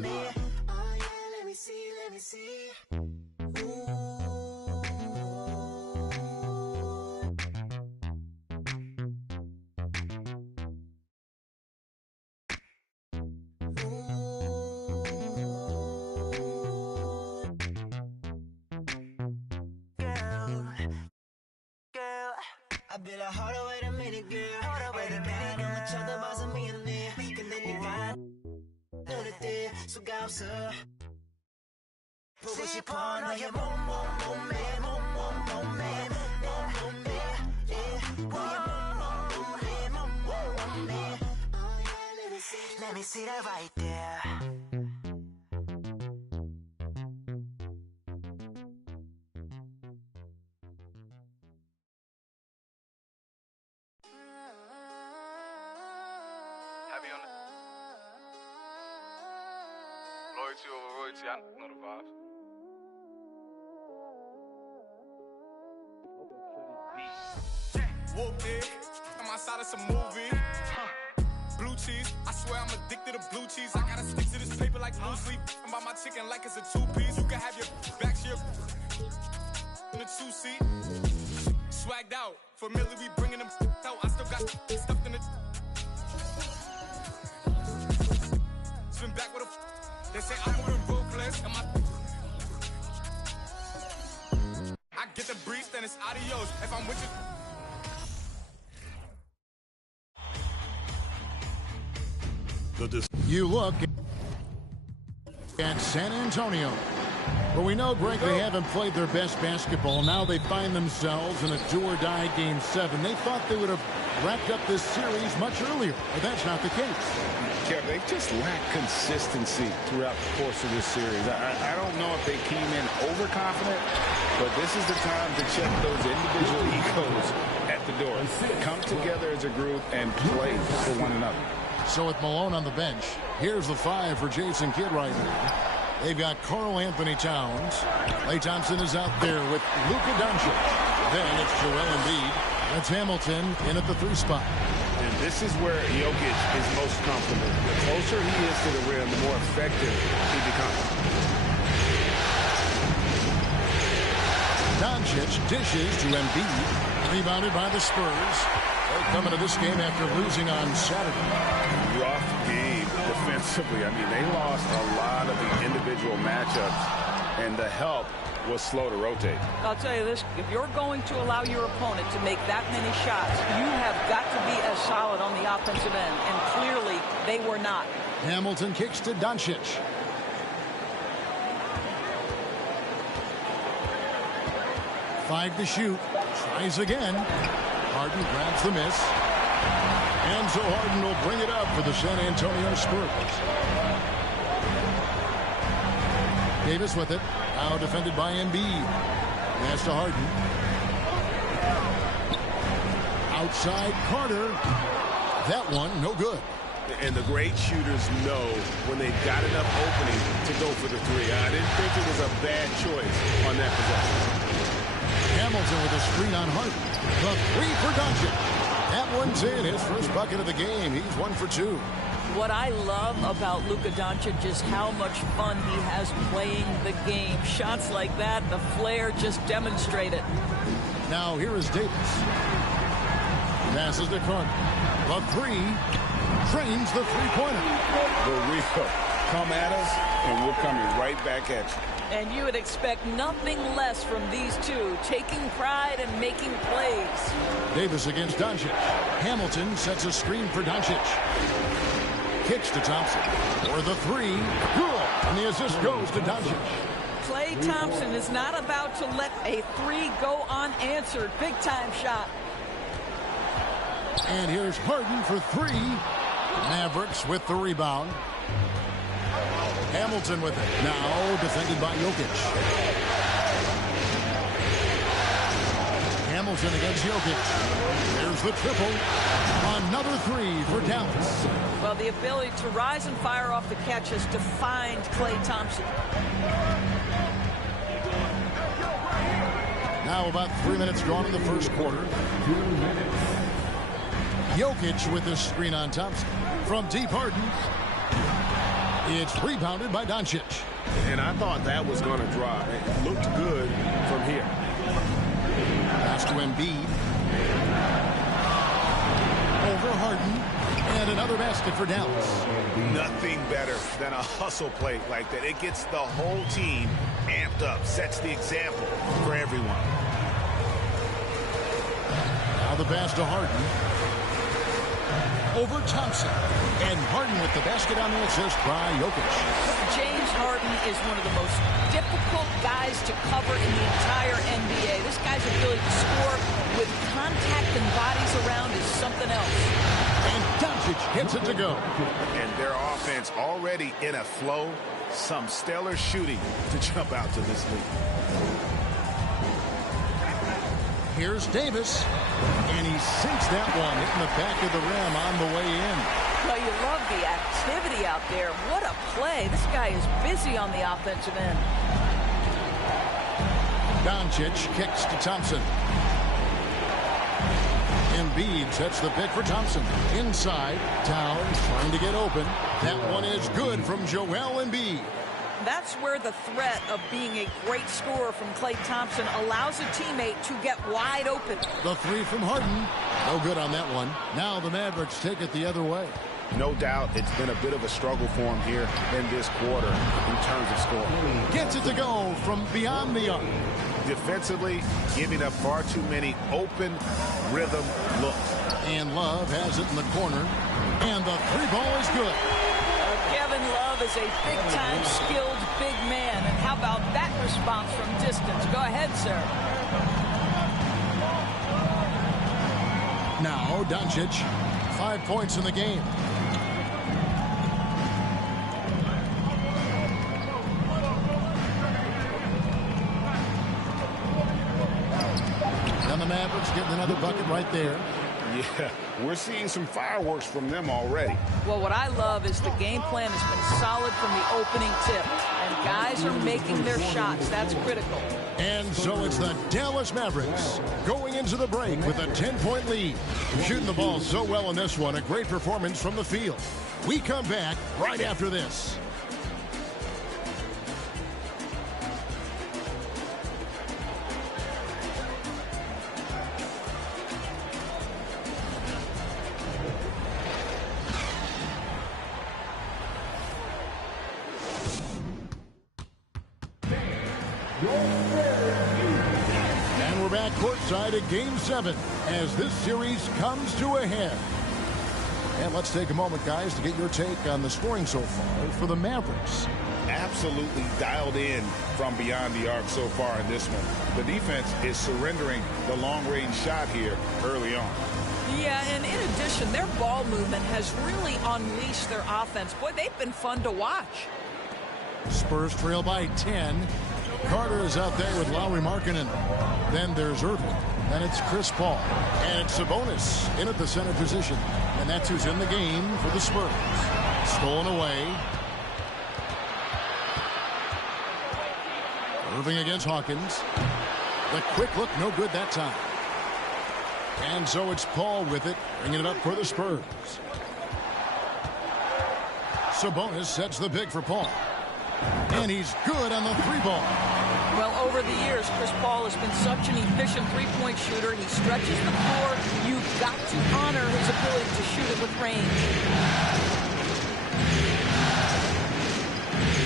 me. Oh yeah, let me see, let me see. I've been a harder wait a minute, girl. Wait a minute, girl. 찾아봐서 미안해. 근데 네가 눈에 띄 수가 없어. 보고 싶어 너의 몸매. Let me see that right there. Loyalty over royalty, I know the vibes. Whooped it, I'm outside of some movie. Blue cheese, I swear I'm addicted to blue cheese. I gotta stick to this paper like blue sleep. I'm by my chicken like it's a two-piece. You can have your back to your in the two-seat. Swagged out, familiar, we bringing them out. I still got stuffed in the. Spin back with a. They say I'm moving ruthless, and I get the breeze, then it's adios. If I'm with you. You look at San Antonio. But we know, Greg, they haven't played their best basketball. Now they find themselves in a do-or-die Game 7. They thought they would have wrapped up this series much earlier, but that's not the case. Kev, they just lack consistency throughout the course of this series. I don't know if they came in overconfident, but this is the time to check those individual egos at the door. Come together as a group and play for one another. So with Malone on the bench, here's the 5 for Jason Kidd right now. They've got Karl Anthony Towns. Klay Thompson is out there with Luka Doncic. Then it's Joel Embiid. That's Hamilton in at the 3 spot. And this is where Jokic is most comfortable. The closer he is to the rim, the more effective he becomes. Doncic dishes to Embiid. Rebounded by the Spurs. They come into this game after losing on Saturday. Rough game defensively. I mean, they lost a lot of the individual matchups, and the help was slow to rotate. I'll tell you this, if you're going to allow your opponent to make that many shots, you have got to be as solid on the offensive end, and clearly they were not. Hamilton kicks to Doncic. Five to shoot. Tries again. Harden grabs the miss. And so Harden will bring it up for the San Antonio Spurs. Davis with it. Now defended by Embiid. Pass to Harden. Outside Carter. That one, no good. And the great shooters know when they've got enough opening to go for the 3. I didn't think it was a bad choice on that possession. Hamilton with a screen on Harden. The 3 for Doncic. That one's in. His first bucket of the game. He's 1 for 2. What I love about Luka Doncic is how much fun he has playing the game. Shots like that, the flair just demonstrated. Now here is Davis. Passes to Carter. The 3 trains the three-pointer. The real. Come at us, and we're coming right back at you. And you would expect nothing less from these two, taking pride and making plays. Davis against Doncic. Hamilton sets a screen for Doncic. Kicks to Thompson. For the 3. Good. And the assist goes to Doncic. Klay Thompson is not about to let a 3 go unanswered. Big-time shot. And here's Harden for 3. Mavericks with the rebound. Hamilton with it. Now defended by Jokic. Hamilton against Jokic. There's the triple. Another 3 for Dallas. Well, the ability to rise and fire off the catch has defined Klay Thompson. Now about 3 minutes gone in the first quarter. Jokic with the screen on Thompson. From deep, Harden. It's rebounded by Doncic. And I thought that was going to drop. It looked good from here. Pass to Embiid. Over Harden. And another basket for Dallas. Nothing better than a hustle play like that. It gets the whole team amped up, sets the example for everyone. Now the pass to Harden. Over Thompson. And Harden with the basket on the assist by Jokic. James Harden is one of the most difficult guys to cover in the entire NBA. This guy's ability to score with contact and bodies around is something else. And Doncic hits it to go. And their offense already in a flow. Some stellar shooting to jump out to this lead. Here's Davis. And he sinks that one, hitting the back of the rim on the way in. Well, you love the activity out there. What a play. This guy is busy on the offensive end. Doncic kicks to Thompson. Embiid sets the pick for Thompson. Inside, Towns trying to get open. That one is good from Joel Embiid. That's where the threat of being a great scorer from Klay Thompson allows a teammate to get wide open. The three from Harden. No good on that one. Now the Mavericks take it the other way. No doubt it's been a bit of a struggle for him here in this quarter in terms of scoring. Gets it to go from beyond the arc. Defensively, giving up far too many open rhythm looks. And Love has it in the corner. And the three ball is good. Kevin Love is a big-time skilled big man. And how about that response from distance? Go ahead, sir. Now Doncic, 5 points in the game. And the Mavericks getting another bucket right there. Yeah, we're seeing some fireworks from them already. Well, what I love is the game plan has been solid from the opening tip. And guys are making their shots. That's critical. And so it's the Dallas Mavericks going into the break with a 10-point lead. Shooting the ball so well in this one. A great performance from the field. We come back right after this. And we're back courtside at Game 7 as this series comes to a head. And let's take a moment, guys, to get your take on the scoring so far for the Mavericks. Absolutely dialed in from beyond the arc so far in this one. The defense is surrendering the long-range shot here early on. Yeah, and in addition, their ball movement has really unleashed their offense. Boy, they've been fun to watch. Spurs trail by 10. Carter is out there with Lauri Markkanen. Then there's Irving. Then it's Chris Paul. And it's Sabonis in at the center position. And that's who's in the game for the Spurs. Stolen away. Irving against Hawkins. The quick look, no good that time. And so it's Paul with it, bringing it up for the Spurs. Sabonis sets the pick for Paul. And he's good on the three ball. Well, over the years, Chris Paul has been such an efficient three-point shooter. He stretches the floor. You've got to honor his ability to shoot it with range.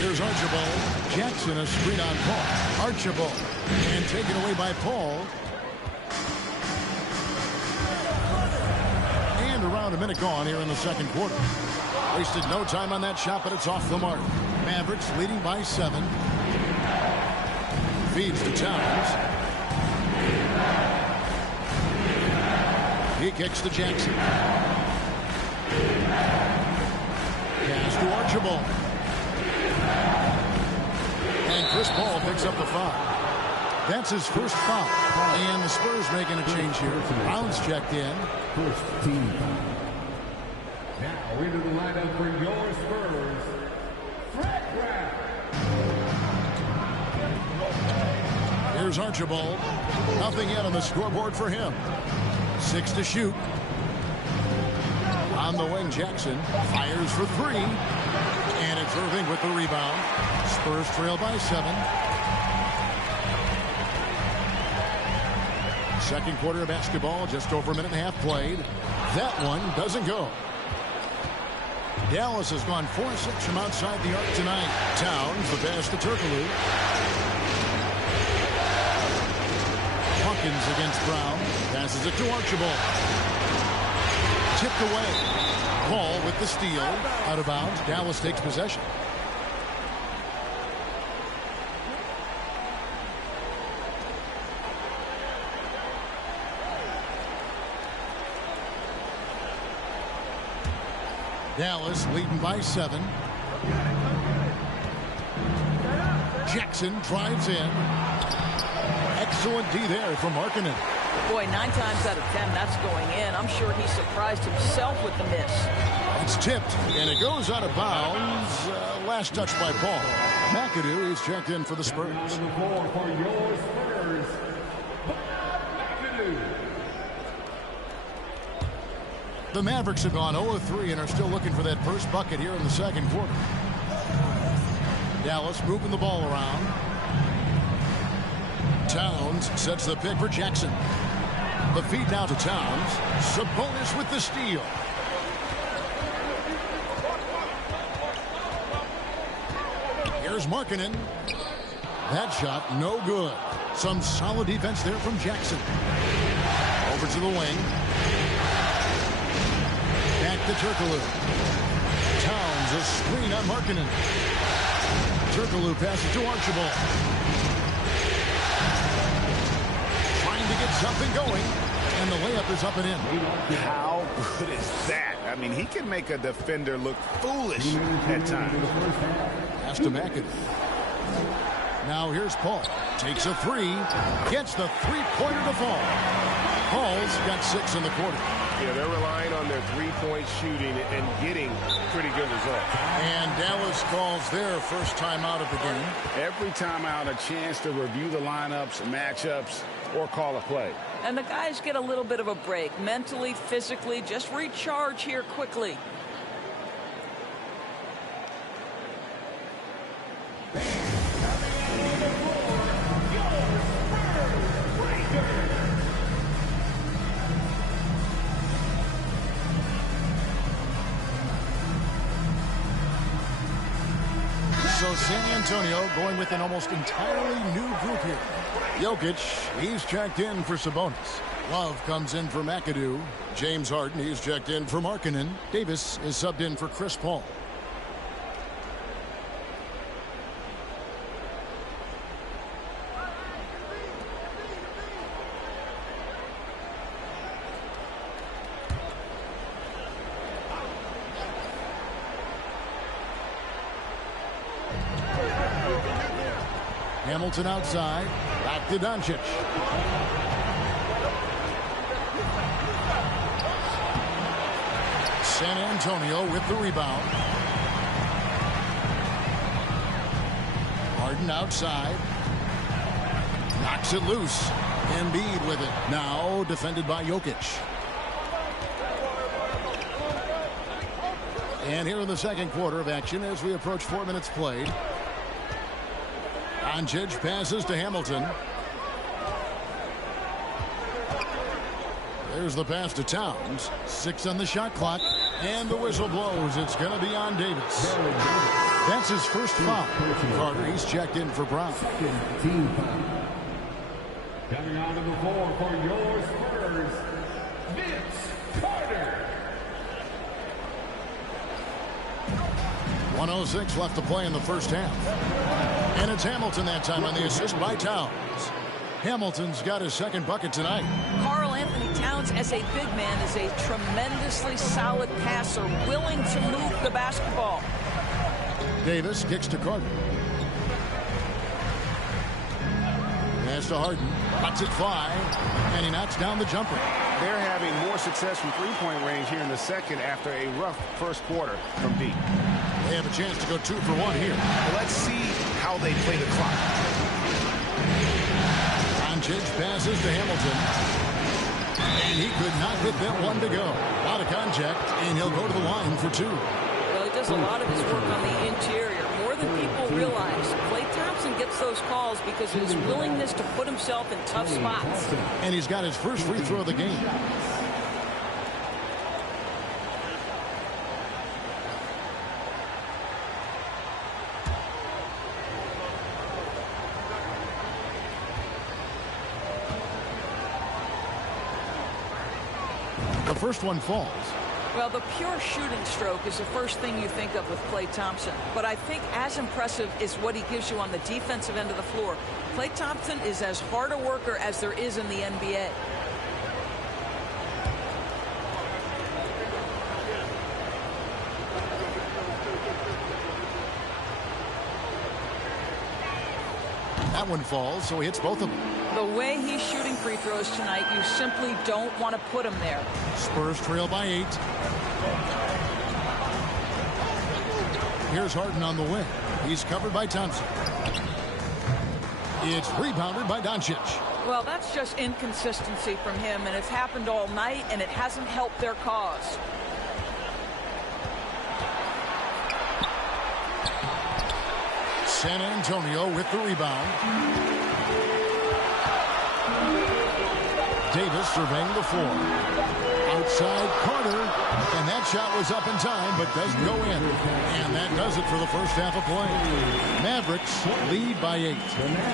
Here's Archibald. Jackson a screen on Paul. Archibald. And taken away by Paul. And around a minute gone here in the second quarter. Wasted no time on that shot, but it's off the mark. Mavericks leading by 7. Feeds to Towns. He kicks to Jackson. Pass to Archibald. And Chris Paul picks up the foul. That's his first foul. And the Spurs making a change here. Brown's checked in. First team. Now into the lineup for your Spurs, Fred Brown. Here's Archibald. Nothing yet on the scoreboard for him. 6 to shoot. On the wing, Jackson fires for 3. And It's Irving with the rebound. Spurs trail by 7. Second quarter of basketball, just over a minute and a half played. That one doesn't go. Dallas has gone 4-6 from outside the arc tonight. Towns, the pass to Turkoglu. Hawkins against Brown. Passes it to Archibald. Tipped away. Paul with the steal. Out of bounds. Dallas takes possession. Dallas leading by 7. Jackson drives in. Excellent D there from Markkanen. Boy, 9 times out of 10, that's going in. I'm sure he surprised himself with the miss. It's tipped, and it goes out of bounds. Last touch by Paul. McAdoo is checked in for the Spurs. Number 4 for your Spurs, McAdoo. The Mavericks have gone 0-3 and are still looking for that first bucket here in the second quarter. Dallas moving the ball around. Towns sets the pick for Jackson. The feed now to Towns. Sabonis with the steal. Here's Markkanen. That shot no good. Some solid defense there from Jackson. Over to the wing. Back to Turkoglu. Towns a screen on Markkanen. Turkoglu passes to Archibald. Trying to get something going, and the layup is up and in. How good is that? I mean, he can make a defender look foolish at times. Pass to McAdoo. Now here's Paul. Takes a 3. Gets the three-pointer to fall. Paul's got 6 in the quarter. Yeah, they're relying on their three-point shooting and getting pretty good results. And Dallas calls their first timeout of the game. Every timeout, a chance to review the lineups, matchups, or call a play. And the guys get a little bit of a break. Mentally, physically, just recharge here quickly. So San Antonio going with an almost entirely new group here. Jokic, he's checked in for Sabonis. Love comes in for McAdoo. James Harden, he's checked in for Markkanen. Davis is subbed in for Chris Paul. Hamilton outside. Back to Doncic. San Antonio with the rebound. Harden outside. Knocks it loose. Embiid with it. Now defended by Jokic. And here in the second quarter of action as we approach 4 minutes played. Doncic passes to Hamilton. There's the pass to Towns. 6 on the shot clock. And the whistle blows. It's going to be on Davis. That's his first foul. Carter, he's checked in for Brown. Team foul. Coming on to the floor for your Spurs, Vince Carter. 1:06 left to play in the first half. And it's Hamilton that time on the assist by Towns. Hamilton's got his second bucket tonight. Karl Anthony Towns, as a big man, is a tremendously solid passer, willing to move the basketball. Davis kicks to Carter. Pass to Harden. Lets it fly. And he knocks down the jumper. They're having more success from three-point range here in the second after a rough first quarter from deep. They have a chance to go 2 for 1 here. Well, let's see how they play the clock. Doncic passes to Hamilton. And he could not hit that one to go. Out of contact, and he'll go to the line for 2. Well, he does a lot of his work on the interior, more than people realize. Klay Thompson gets those calls because of his willingness to put himself in tough spots. And he's got his first free throw of the game. The first one falls. Well, the pure shooting stroke is the first thing you think of with Klay Thompson. But I think as impressive is what he gives you on the defensive end of the floor. Klay Thompson is as hard a worker as there is in the NBA. That one falls, so he hits both of them. The way he's shooting free throws tonight, you simply don't want to put him there. Spurs trail by 8. Here's Harden on the wing. He's covered by Thompson. It's rebounded by Doncic. Well, that's just inconsistency from him, and it's happened all night, and it hasn't helped their cause. San Antonio with the rebound. Davis surveying the floor. Outside Carter. And that shot was up in time, but doesn't go in. And that does it for the first half of play. Mavericks lead by 8.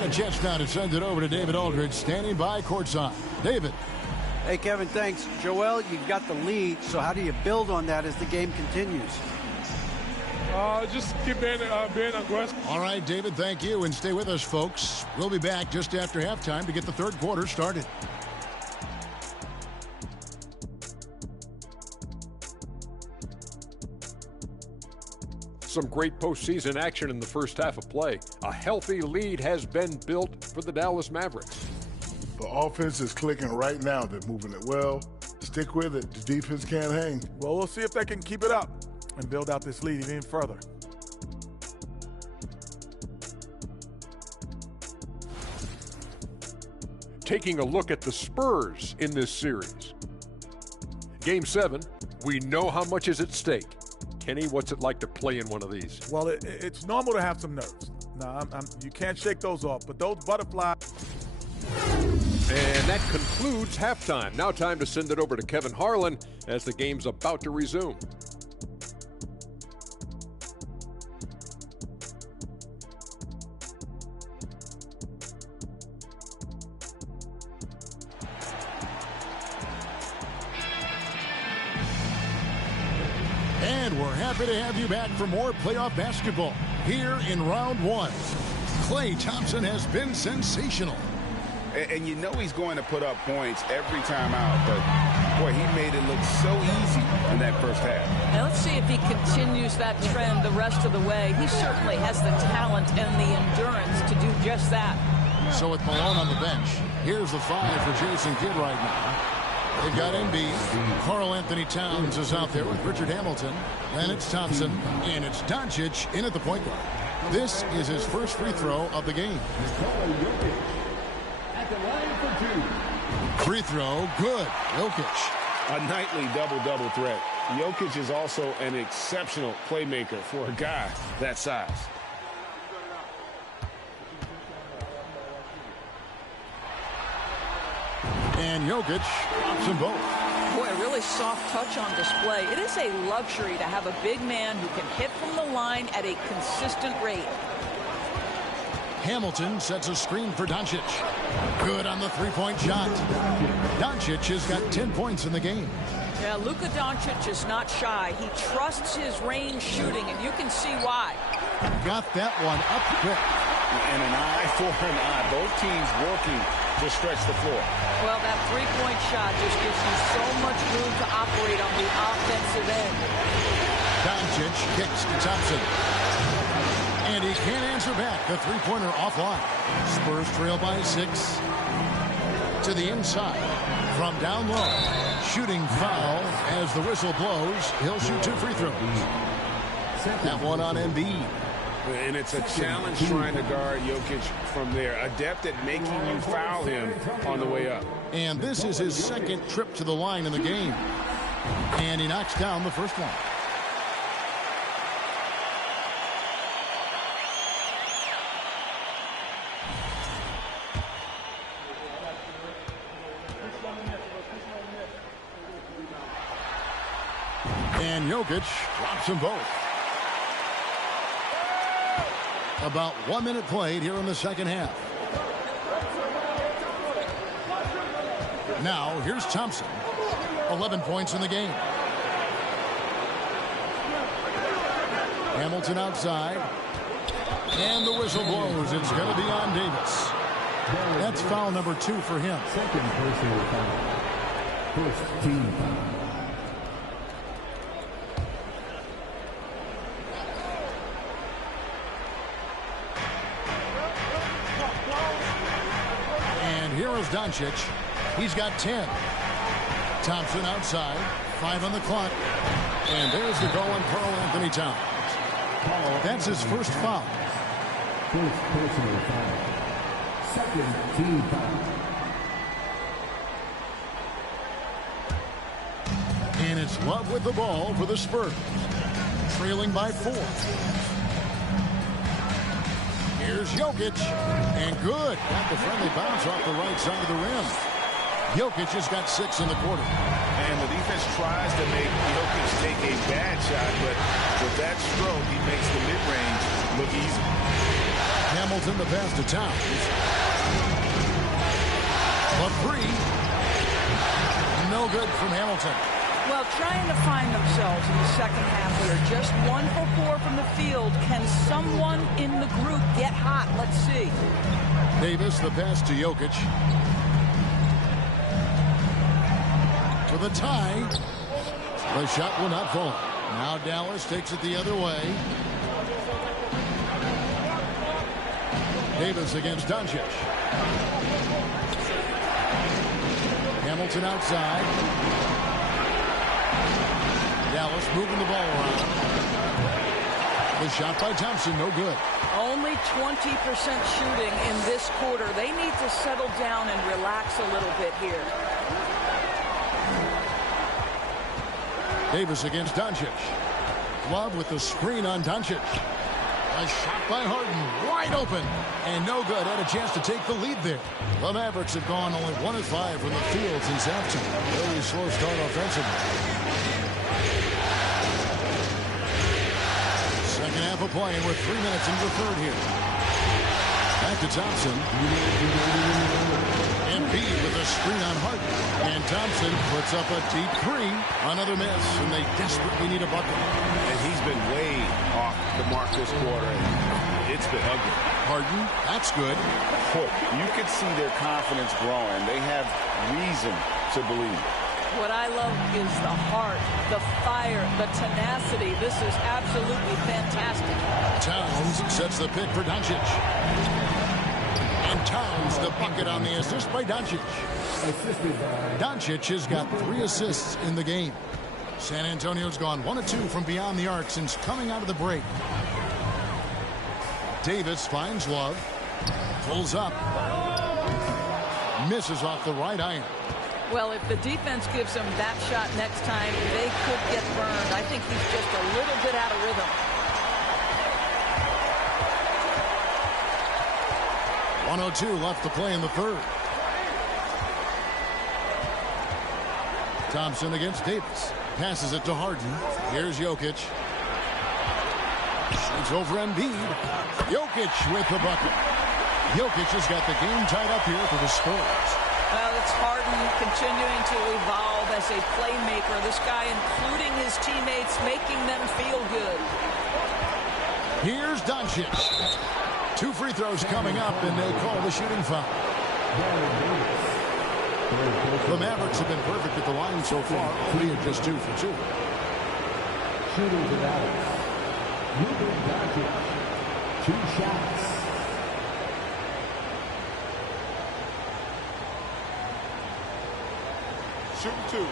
The Jets now to send it over to David Aldridge, standing by courtside. David. Hey, Kevin, thanks. Joel, you've got the lead, so how do you build on that as the game continues? Just keep being aggressive. All right, David, thank you. And stay with us, folks. We'll be back just after halftime to get the third quarter started. Some great postseason action in the first half of play. A healthy lead has been built for the Dallas Mavericks. The offense is clicking right now. They're moving it well. Stick with it. The defense can't hang. Well, we'll see if they can keep it up and build out this lead even further. Taking a look at the Spurs in this series. Game 7, we know how much is at stake. Kenny, what's it like to play in one of these? Well, it's normal to have some nerves. No, you can't shake those off, but those butterflies. And that concludes halftime. Now time to send it over to Kevin Harlan as the game's about to resume. And we're happy to have you back for more playoff basketball. Here in round 1, Klay Thompson has been sensational. And you know he's going to put up points every time out, but boy, he made it look so easy in that first half. Now let's see if he continues that trend the rest of the way. He certainly has the talent and the endurance to do just that. So with Malone on the bench, here's the 5 for Jason Kidd right now. They've got Embiid. Karl Anthony Towns is out there with Richard Hamilton. Then it's Thompson, and it's Doncic in at the point guard. This is his first free throw of the game. Free throw, good. Jokic. A nightly double-double threat. Jokic is also an exceptional playmaker for a guy that size. And Jokic drops them both. Boy, a really soft touch on display. It is a luxury to have a big man who can hit from the line at a consistent rate. Hamilton sets a screen for Doncic. Good on the three-point shot. Doncic has got 10 points in the game. Yeah, Luka Doncic is not shy. He trusts his range shooting, and you can see why. Got that one up quick. And an eye for an eye. Both teams working to stretch the floor. Well, that three-point shot just gives you so much room to operate on the offensive end. Doncic kicks to Thompson. And he can't answer back. The three-pointer offline. Spurs trail by 6. To the inside. From down low. Shooting foul as the whistle blows. He'll shoot 2 free throws. That one on Embiid. And it's a challenge trying to guard Jokic from there. Adept at making you foul him on the way up. And this is his second trip to the line in the game. And he knocks down the first one. And Jokic drops them both. About 1 minute played here in the second half. Now, here's Thompson. 11 points in the game. Hamilton outside. And the whistle blows. It's going to be on Davis. That's foul number 2 for him. Second personal foul. First team foul. And here is Doncic. He's got 10. Thompson outside. 5 on the clock. And there's the goal on Karl-Anthony Towns. That's his first foul. First personal foul. Second team foul. And it's Love with the ball for the Spurs. Trailing by 4. Here's Jokic. And good. Got the friendly bounce off the right side of the rim. Jokic has got 6 in the quarter. And the defense tries to make Jokic take a bad shot, but with that stroke, he makes the mid-range look easy. Hamilton the pass to Towns. A 3. No good from Hamilton. Well, trying to find themselves in the second half here. Just 1 for 4 from the field. Can someone in the group get hot? Let's see. Davis the pass to Jokic. For the tie. The shot will not fall. Now Dallas takes it the other way. Davis against Doncic. Hamilton outside. Dallas moving the ball around. The shot by Thompson, no good. Only 20% shooting in this quarter. They need to settle down and relax a little bit here. Davis against Doncic. Love with the screen on Doncic. A shot by Harden, wide open, and no good. Had a chance to take the lead there. The Mavericks have gone only 1 of 5 from the field since halftime. Really slow start offensively. Second half of play, and we're 3 minutes into the third here. Back to Thompson. Embiid with a screen on Harden. And Thompson puts up a deep 3. Another miss, and they desperately need a bucket. And he's been way off the mark this quarter. It's been ugly. Harden, that's good. Boy, you can see their confidence growing. They have reason to believe. What I love is the heart, the fire, the tenacity. This is absolutely fantastic. Towns sets the pick for Doncic. And Towns the bucket on the assist by Doncic. Doncic has got 3 assists in the game. San Antonio's gone 1 of 2 from beyond the arc since coming out of the break. Davis finds Love. Pulls up. Misses off the right iron. Well, if the defense gives him that shot next time, they could get burned. I think he's just a little bit out of rhythm. 1:02 left to play in the third. Thompson against Davis. Passes it to Harden. Here's Jokic. Shoots over Embiid. Jokic with the bucket. Jokic has got the game tied up here for the Spurs. Well, it's Harden continuing to evolve as a playmaker. This guy, including his teammates, making them feel good. Here's Doncic. 2 free throws coming up, and they call the shooting foul. The Mavericks have been perfect at the line so far, albeit just 2 for 2. Shooting to Dallas. Luka Doncic. 2 shots. Shoot 2.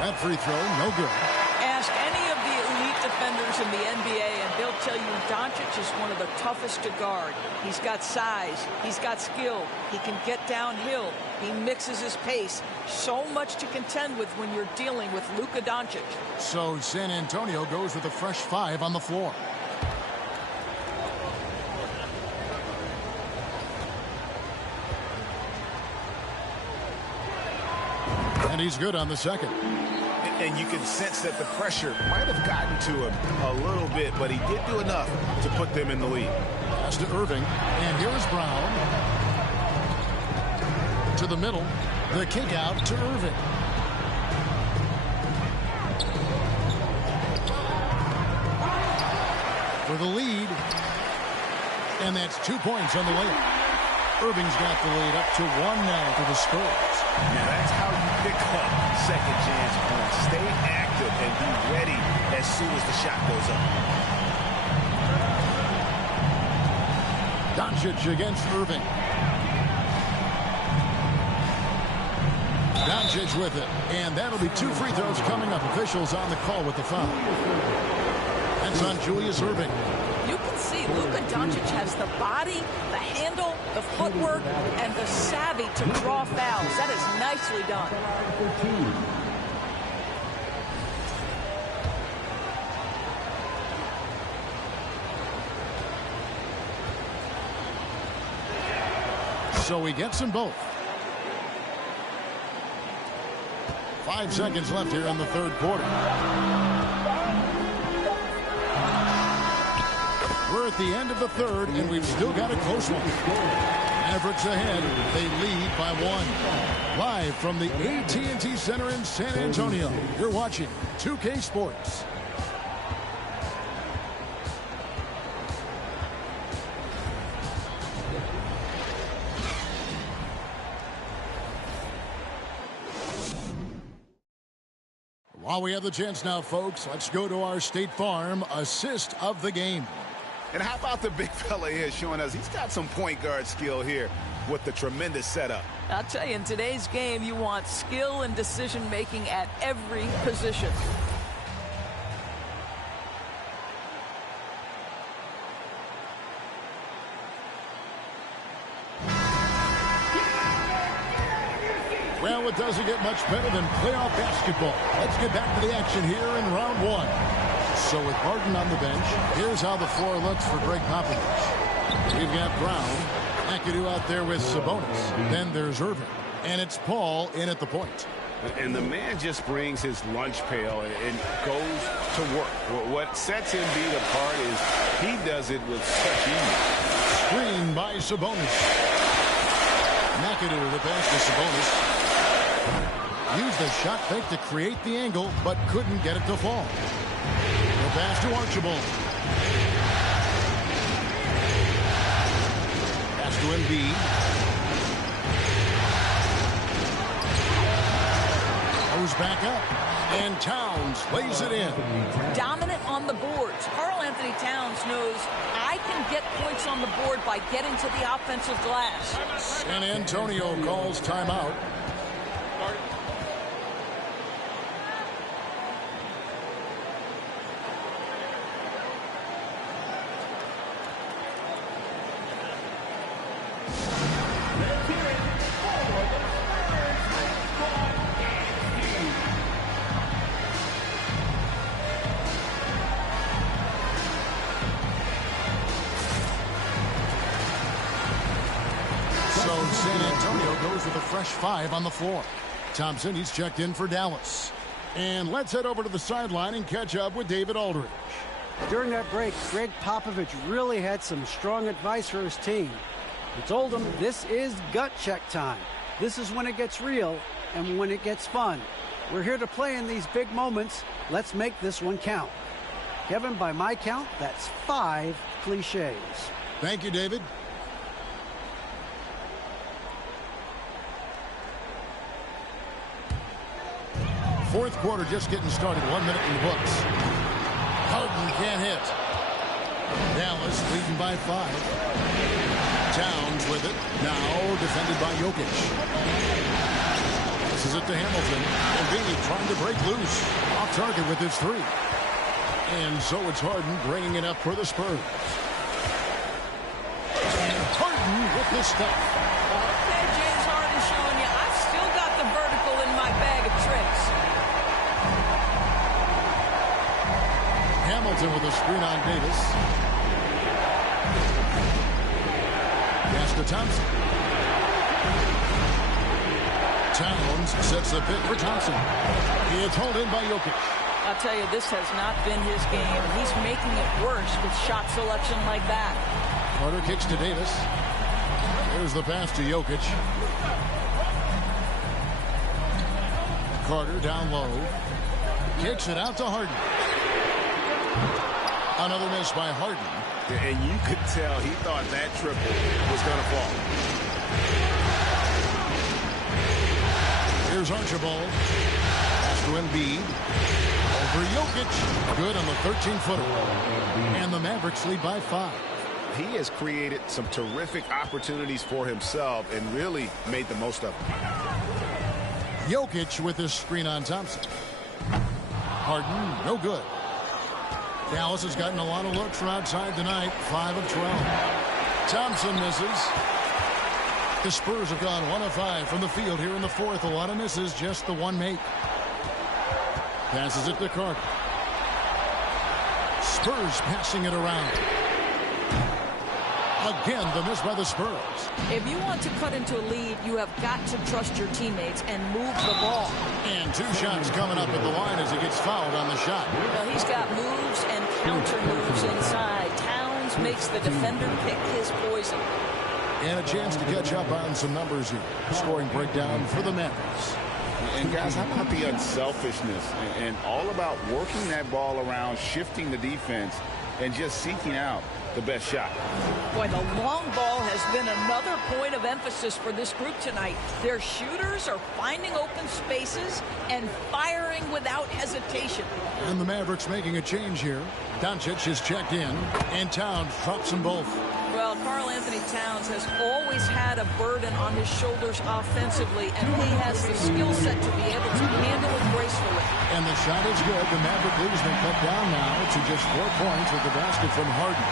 That free throw, no good. Ask any of the elite defenders in the NBA, and they'll tell you Doncic is one of the toughest to guard. He's got size. He's got skill. He can get downhill. He mixes his pace. So much to contend with when you're dealing with Luka Doncic. So San Antonio goes with a fresh 5 on the floor. And he's good on the second. And you can sense that the pressure might have gotten to him a little bit, but he did do enough to put them in the lead. Pass to Irving. And here's Brown. To the middle. The kick out to Irving. For the lead. And that's 2 points on the layup. Irving's got the lead up to 1 now for the Spurs. Now that's how you pick up second chance points. Stay active and be ready as soon as the shot goes up. Doncic against Irving. Doncic with it. And that'll be 2 free throws coming up. Officials on the call with the foul. That's on Julius Irving. You can see Luka Doncic has the body, the handle, the footwork, and the savvy to draw fouls. That is nicely done. So he gets them both. 5 seconds left here in the third quarter. We're at the end of the third, and we've still got a close one. Mavericks ahead. They lead by 1. Live from the AT&T Center in San Antonio, you're watching 2K Sports. While we have the chance now, folks, let's go to our State Farm assist of the game. And how about the big fella here showing us he's got some point guard skill here with the tremendous setup. I'll tell you, in today's game, you want skill and decision-making at every position. Well, it doesn't get much better than playoff basketball. Let's get back to the action here in round 1. So with Harden on the bench, here's how the floor looks for Greg Popovich. We've got Brown, McAdoo out there with Sabonis. Then there's Irving, and it's Paul in at the point. And the man just brings his lunch pail and goes to work. What sets Embiid apart is he does it with such ease. Screen by Sabonis. McAdoo the pass to Sabonis. Used the shot fake to create the angle, but couldn't get it to fall. The pass to Archibald. Pass to Embiid. Goes back up. And Towns lays it in. Dominant on the boards. Karl-Anthony Towns knows I can get points on the board by getting to the offensive glass. San Antonio calls timeout. San Antonio goes with a fresh 5 on the floor. Thompson, he's checked in for Dallas. And let's head over to the sideline and catch up with David Aldridge. During that break, Greg Popovich really had some strong advice for his team. He told them this is gut check time. This is when it gets real and when it gets fun. We're here to play in these big moments. Let's make this one count. Kevin, by my count, that's 5 cliches. Thank you, David. Fourth quarter just getting started. 1 minute in the books. Harden can't hit. Dallas leading by 5. Towns with it. Now defended by Jokic. This is it to Hamilton. Embiid trying to break loose. Off target with his 3. And so it's Harden bringing it up for the Spurs. And Harden with the stuff. Okay, James Harden showing you I've still got the vertical in my bag of tricks. Hamilton with a screen on Davis. Pass to Thompson. Towns Towns sets the pick for Thompson. It's hauled in by Jokic. I'll tell you, this has not been his game. He's making it worse with shot selection like that. Carter kicks to Davis. Here's the pass to Jokic. Carter down low. Kicks it out to Harden. Another miss by Harden. And you could tell he thought that triple was going to fall. Here's Archibald. Pass to Embiid. Over Jokic. Good on the 13-footer. And the Mavericks lead by 5. He has created some terrific opportunities for himself and really made the most of them. Jokic with his screen on Thompson. Harden, no good. Dallas has gotten a lot of looks from outside tonight, 5 of 12. Thompson misses. The Spurs have gone 1 of 5 from the field here in the fourth. A lot of misses, just the one make. Passes it to Carter. Spurs passing it around. Again, the miss by the Spurs. If you want to cut into a lead, you have got to trust your teammates and move the ball. And 2 shots coming up at the line as he gets fouled on the shot. Well, he's got moves and counter moves inside. Towns makes the defender pick his poison. And a chance to catch up on some numbers here. Scoring breakdown for the Mavericks. And guys, how about the unselfishness and all about working that ball around, shifting the defense, and just seeking out the best shot. Boy, the long ball has been another point of emphasis for this group tonight. Their shooters are finding open spaces and firing without hesitation. And the Mavericks making a change here. Doncic is checked in, and Towns drops them both. Well, Karl-Anthony Towns has always had a burden on his shoulders offensively, and he has the skill set to be able to handle it gracefully. And the shot is good. The Maverick lead has been cut down now to just 4 points with the basket from Harden.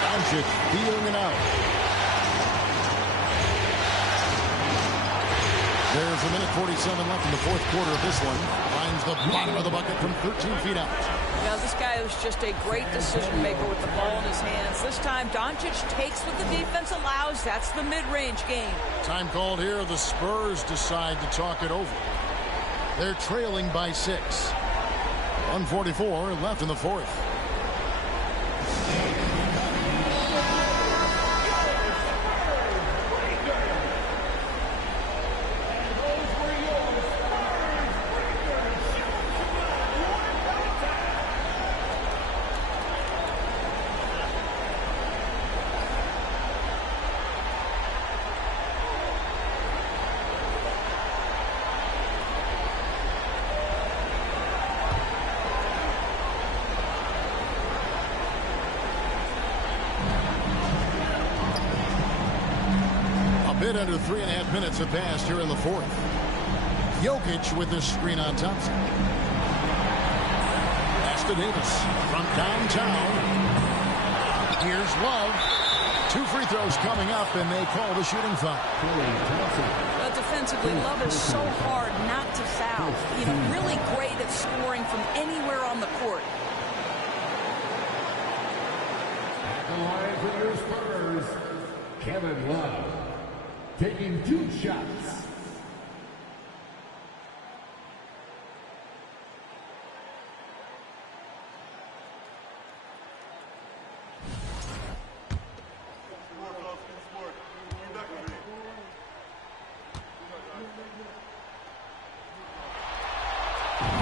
Doncic feeling it out. There's a minute 47 left in the fourth quarter of this one. Finds the bottom of the bucket from 13 feet out. Now, this guy is just a great decision maker with the ball in his hands. This time, Doncic takes what the defense allows. That's the mid-range game. Time called here. The Spurs decide to talk it over. They're trailing by 6. 1:44 left in the fourth. Bit under 3.5 minutes have passed here in the fourth. Jokic with this screen on Thompson. Pass to Davis from downtown. Here's Love. 2 free throws coming up, and they call the shooting foul. But defensively, Love is so hard not to foul. You know, really great at scoring from anywhere on the court. At the line for your Spurs, Kevin Love. Taking 2 shots.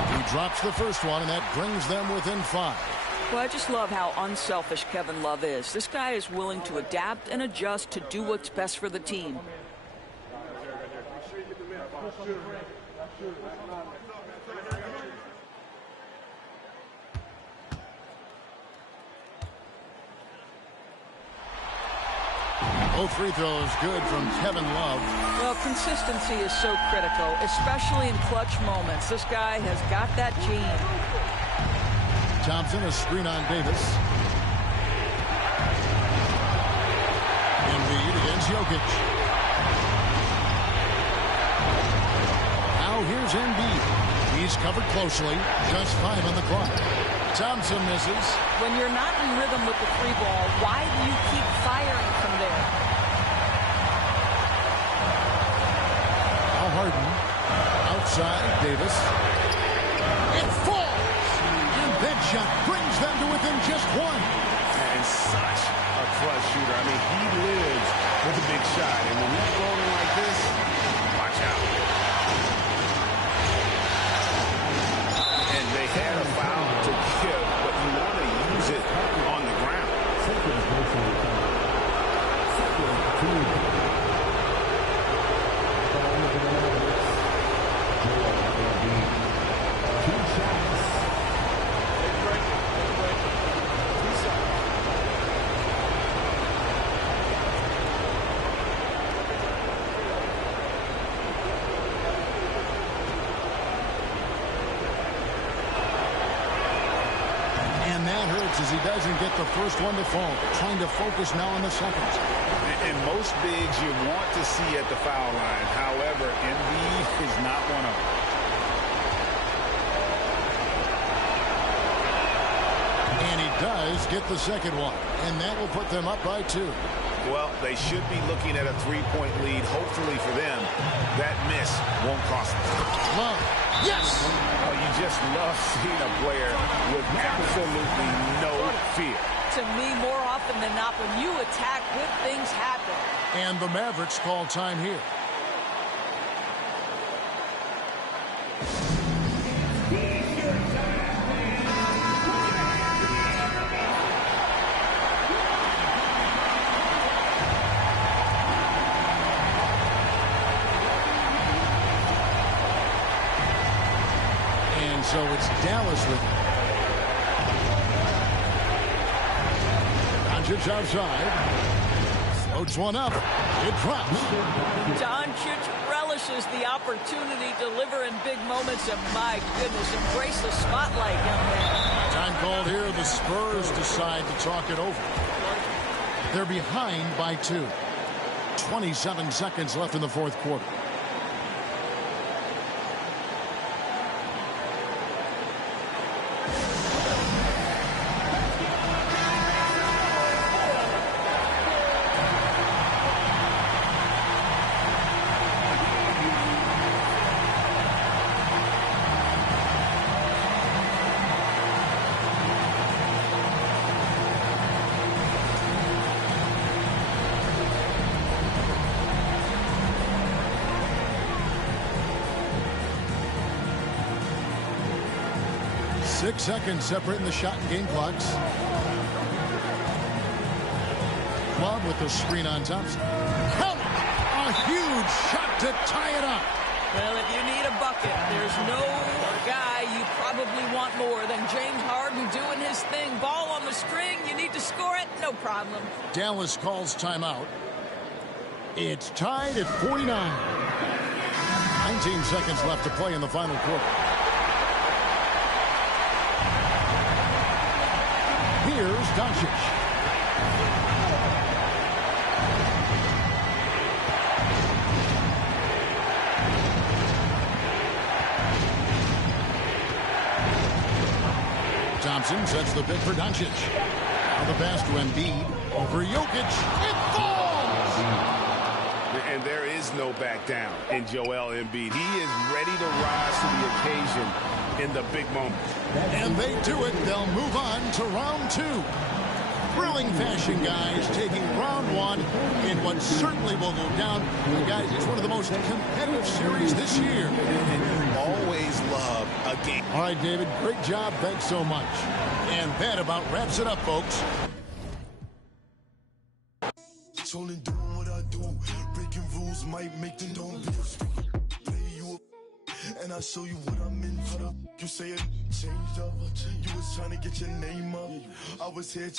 He drops the first one, and that brings them within 5. Well, I just love how unselfish Kevin Love is. This guy is willing to adapt and adjust to do what's best for the team. Both free throws good from Kevin Love. Well, consistency is so critical, especially in clutch moments. This guy has got that gene. Thompson, a screen on Davis. Embiid against Jokic. Now here's Embiid. He's covered closely. Just 5 on the clock. Thompson misses. When you're not in rhythm with the 3 ball, why do you keep firing from there? side, Davis. It falls! And that shot brings them to within just one. And such a clutch shooter. I mean, he lives with a big shot. And when he's rolling like this, watch out. And they had a foul to give, but you want to use it on the ground. And that hurts as he doesn't get the first one to fall. Trying to focus now on the seconds. And most bigs you want to see at the foul line. However, Embiid is not one of them. And he does get the second one. And that will put them up by 2. Well, they should be looking at a 3-point lead. Hopefully for them, that miss won't cost them. Love. Yes! Oh, you just love seeing a player with absolutely no fear. To me, more often than not, when you attack, good things happen. And the Mavericks call time here. And so it's Dallas with it. Doncic outside. Floats one up. It drops. Doncic relishes the opportunity to deliver in big moments, and my goodness, embrace the spotlight, young man. Time called here. The Spurs decide to talk it over. They're behind by 2. 27 seconds left in the fourth quarter. Six seconds separating the shot and game clocks. Club with the screen on Thompson. Help! A huge shot to tie it up. Well, if you need a bucket, there's no guy you probably want more than James Harden doing his thing. Ball on the string, you need to score it, no problem. Dallas calls timeout. It's tied at 49. 19 seconds left to play in the final quarter. Here's Doncic. Thompson sets the pick for Doncic. Now the pass to Embiid over Jokic. It falls! And there is no back down in Joel Embiid. He is ready to rise to the occasion in the big moment. And they do it. They'll move on to round 2. Thrilling fashion, guys, taking round 1 in what certainly will go down. Guys, it's one of the most competitive series this year. And always love a game. All right, David, great job. Thanks so much. And that about wraps it up, folks. Only doing what I do. Breaking rules might make them don't play you up. And I show you what I'm in for. You say it changed up. You was trying to get your name up. I was here.